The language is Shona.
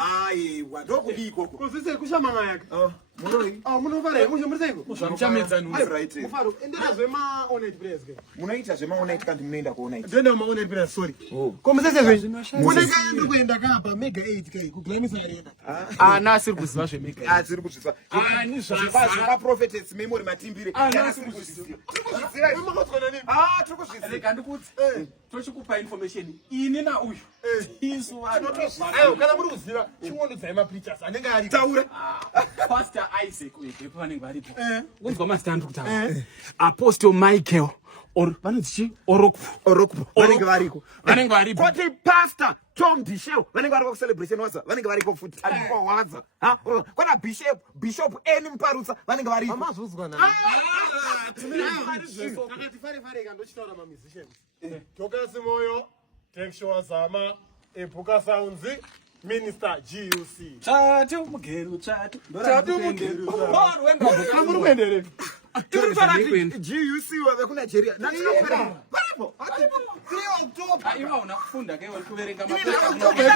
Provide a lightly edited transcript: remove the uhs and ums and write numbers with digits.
Ai, wadokudiko. Kusise kushamanga yake. Munoi. Munofare, musiko. Zvamchamedzana right. Mufaro, endera zvema honest press ke. Munoita zvemaonait kandi munoenda kuonait. Ndenda ma honest press, sorry. Komusese zve. Munenge endo kuenda kapa mega 8k kuglamisa arena. Nasiri kuziva zvemega. Asiri kuzvizwa. Ni Zva prophetess memory matimbire. Nasiri kuziva. Makotskona nini? Tiri kuzvizwa. Rega ndikuti. Tochikupa information. Ini na uyu. Isu Ayo, kana muri kuziva chimondo dzaima preachers anenge ari. Taura. Pastor Isaac uyepo vanenge varipo. Unzwa mazita andikutaura. Apostle Michael or vanoti Orokpo. Vanenge variko. Vanenge varipo. Koti pastor Tom Dishel vanenge variko ku celebration waza. Vanenge variko futi. Alikuwa waza. Kona bishop Eni Mparutsa vanenge variko. Amazuzwa na. Takati fare kandochitaura ma musicians. Tokasi moyo, Texture Zama, Epuka Sounds, Minister GUC. Chatu mugeru. Muri kuenderera. GUC wave ku Nigeria. Natinokwera. Varipo. 3 October. Iva una kufunda ke uri kuverenga October.